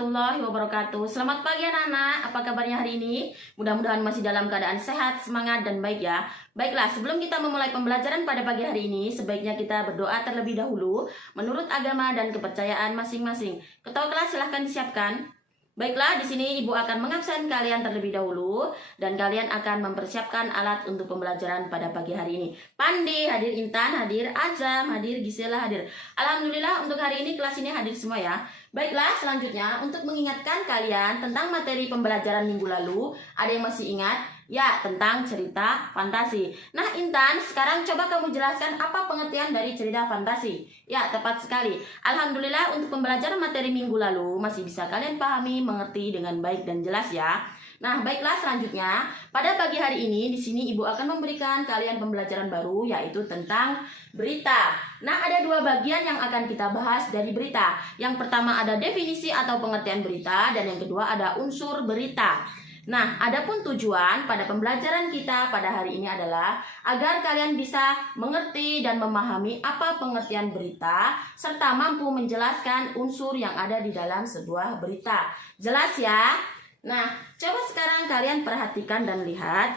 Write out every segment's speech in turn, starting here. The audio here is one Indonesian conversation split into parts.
warahmatullahi wabarakatuh. Selamat pagi anak-anak, apa kabarnya hari ini? Mudah-mudahan masih dalam keadaan sehat, semangat, dan baik ya. Baiklah, sebelum kita memulai pembelajaran pada pagi hari ini, sebaiknya kita berdoa terlebih dahulu menurut agama dan kepercayaan masing-masing. Ketua kelas silahkan disiapkan. Baiklah, di sini Ibu akan mengabsen kalian terlebih dahulu dan kalian akan mempersiapkan alat untuk pembelajaran pada pagi hari ini. Pandi hadir, Intan hadir, Azam hadir, Gisela hadir. Alhamdulillah untuk hari ini kelas ini hadir semua ya. Baiklah, selanjutnya untuk mengingatkan kalian tentang materi pembelajaran minggu lalu, ada yang masih ingat? Ya, tentang cerita fantasi. Nah, Intan, sekarang coba kamu jelaskan apa pengertian dari cerita fantasi. Ya, tepat sekali. Alhamdulillah untuk pembelajaran materi minggu lalu masih bisa kalian pahami, mengerti dengan baik dan jelas ya. Nah, baiklah selanjutnya, pada pagi hari ini di sini Ibu akan memberikan kalian pembelajaran baru yaitu tentang berita. Nah, ada dua bagian yang akan kita bahas dari berita. Yang pertama ada definisi atau pengertian berita dan yang kedua ada unsur berita. Nah, adapun tujuan pada pembelajaran kita pada hari ini adalah agar kalian bisa mengerti dan memahami apa pengertian berita serta mampu menjelaskan unsur yang ada di dalam sebuah berita. Jelas ya? Nah, coba sekarang kalian perhatikan dan lihat.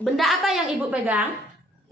Benda apa yang Ibu pegang?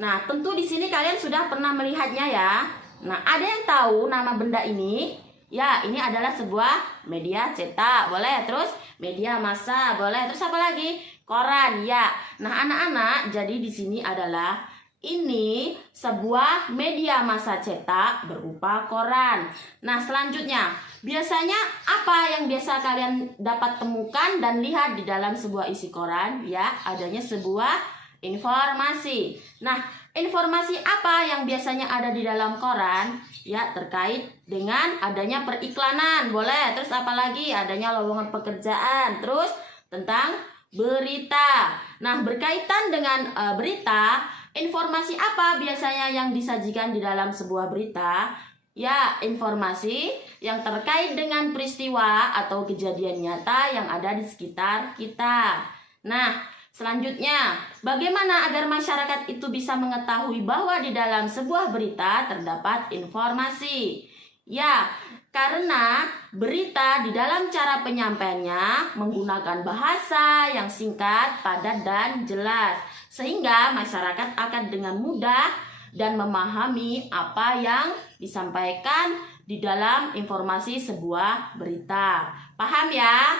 Nah, tentu di sini kalian sudah pernah melihatnya ya. Nah, ada yang tahu nama benda ini? Ya, ini adalah sebuah media cetak, boleh. Terus media massa, boleh. Terus apa lagi? Koran, ya. Nah, anak-anak, jadi di sini adalah ini sebuah media massa cetak berupa koran. Nah, selanjutnya, biasanya apa yang biasa kalian dapat temukan dan lihat di dalam sebuah isi koran? Ya, adanya sebuah informasi. Nah, informasi apa yang biasanya ada di dalam koran? Ya, terkait dengan adanya periklanan, boleh. Terus apalagi adanya lowongan pekerjaan. Terus tentang berita. Nah, berkaitan dengan berita, informasi apa biasanya yang disajikan di dalam sebuah berita? Ya, informasi yang terkait dengan peristiwa atau kejadian nyata yang ada di sekitar kita. Nah, selanjutnya, bagaimana agar masyarakat itu bisa mengetahui bahwa di dalam sebuah berita terdapat informasi? Ya, karena berita di dalam cara penyampaiannya menggunakan bahasa yang singkat, padat, dan jelas. Sehingga masyarakat akan dengan mudah dan memahami apa yang disampaikan di dalam informasi sebuah berita. Paham ya?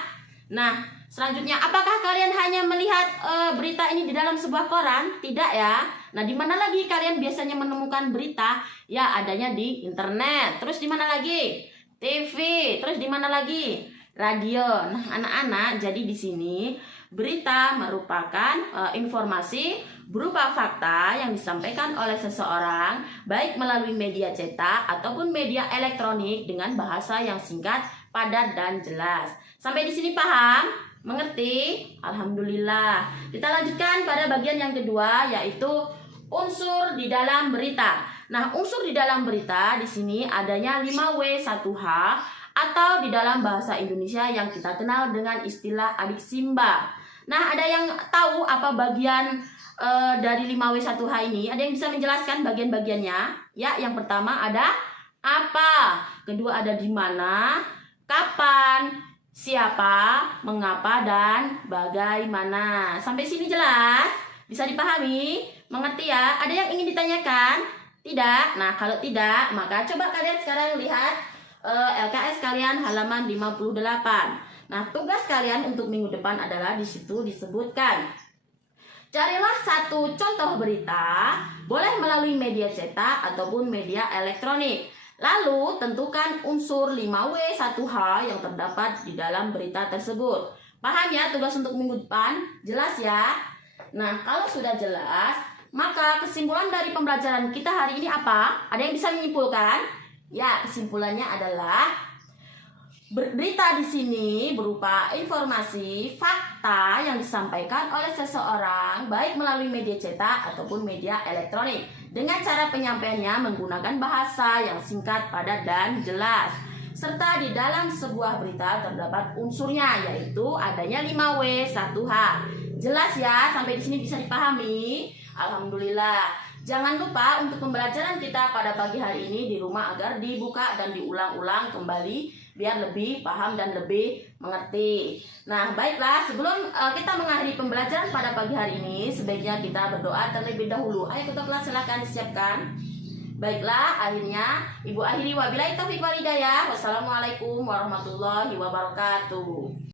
Nah, selanjutnya, apakah kalian hanya melihat berita ini di dalam sebuah koran? Tidak ya. Nah, di mana lagi kalian biasanya menemukan berita? Ya, adanya di internet. Terus di mana lagi? TV. Terus di mana lagi? Radio. Nah, anak-anak, jadi di sini berita merupakan informasi berupa fakta yang disampaikan oleh seseorang baik melalui media cetak ataupun media elektronik dengan bahasa yang singkat, padat, dan jelas. Sampai di sini paham? Mengerti? Alhamdulillah. Kita lanjutkan pada bagian yang kedua yaitu unsur di dalam berita. Nah, unsur di dalam berita di sini adanya 5W1H atau di dalam bahasa Indonesia yang kita kenal dengan istilah adik simba. Nah, ada yang tahu apa bagian dari 5W1H ini? Ada yang bisa menjelaskan bagian-bagiannya? Ya, yang pertama ada apa, kedua ada di mana, kapan, siapa, mengapa, dan bagaimana. Sampai sini jelas? Bisa dipahami? Mengerti ya? Ada yang ingin ditanyakan? Tidak? Nah, kalau tidak, maka coba kalian sekarang lihat LKS kalian halaman 58. Nah, tugas kalian untuk minggu depan adalah di situ disebutkan. Carilah satu contoh berita, boleh melalui media cetak ataupun media elektronik. Lalu tentukan unsur 5W1H yang terdapat di dalam berita tersebut. Paham ya tugas untuk minggu depan? Jelas ya? Nah, kalau sudah jelas, maka kesimpulan dari pembelajaran kita hari ini apa? Ada yang bisa menyimpulkan? Ya, kesimpulannya adalah berita di sini berupa informasi, fakta yang disampaikan oleh seseorang baik melalui media cetak ataupun media elektronik dengan cara penyampaiannya menggunakan bahasa yang singkat, padat, dan jelas. Serta di dalam sebuah berita terdapat unsurnya yaitu adanya 5W1H. Jelas ya? Sampai di sini bisa dipahami? Alhamdulillah. Jangan lupa untuk pembelajaran kita pada pagi hari ini di rumah agar dibuka dan diulang-ulang kembali biar lebih paham dan lebih mengerti. Nah, baiklah, sebelum kita mengakhiri pembelajaran pada pagi hari ini, sebaiknya kita berdoa terlebih dahulu. Ayo ketua kelas, silakan disiapkan. Baiklah, akhirnya Ibu akhiri, wabillahi taufiq wal hidayah. Wassalamualaikum warahmatullahi wabarakatuh.